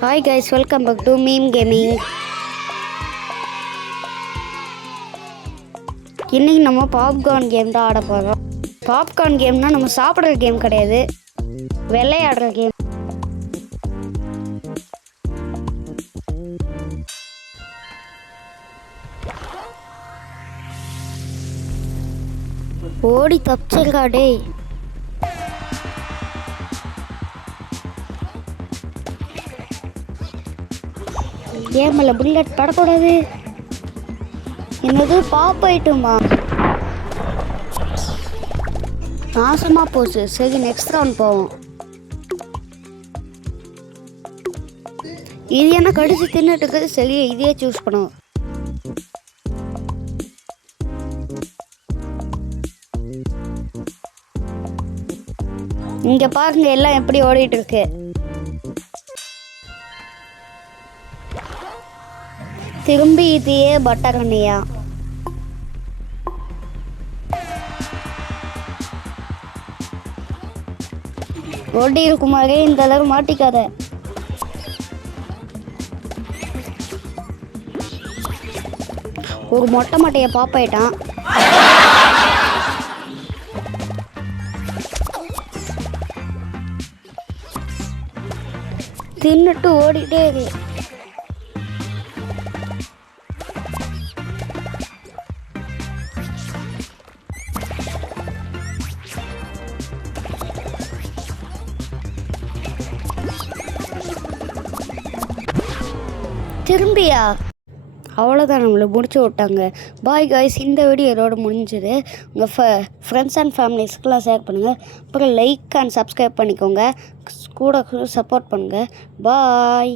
Hi guys, welcome back to Meme Gaming. இன்னைக்கு நம்ம popcorn game தான் ஆட போகிறோம். பாப்கார்ன் கேம்னா நம்ம சாப்பிட்ற கேம் கிடையாது, விளையாடுற கேம். ஓடி தப்பிச்சிருக்கா டேய். கேமில் புல்லட் படக்கூடாது. என்னது பாப் ஆயிட்டுமா? நாசமாக போச்சு. சரி, நெக்ஸ்ட் ரவுண்ட் போவோம். இது என்ன கடிச்சு தின்னுட்டு இருக்குது? சரி, இதையே சூஸ் பண்ணுவோம். இங்கே பாருங்க எல்லாம் எப்படி ஓடிட்டு இருக்கு. திரும்பி இதையே பட்டகண்ணையா? ஓடி இருக்குமாறே இந்த அளவு மாட்டிக்காத. ஒரு மொட்டை மட்டையை பாப்பாயிட்டான். தின்னுட்டு ஓடிட்டே இரு. திரும்பியா? அவ்வளோதான், நம்மளை முடிச்சு விட்டாங்க. பாய் காய்ஸ், இந்த வீடியோ இதோட முடிஞ்சுது. உங்கள் ஃப்ரெண்ட்ஸ் அண்ட் ஃபேமிலிஸ்க்கெலாம் ஷேர் பண்ணுங்கள். அப்புறம் லைக் அண்ட் சப்ஸ்கிரைப் பண்ணிக்கோங்க. கூட சப்போர்ட் பண்ணுங்கள். பாய்.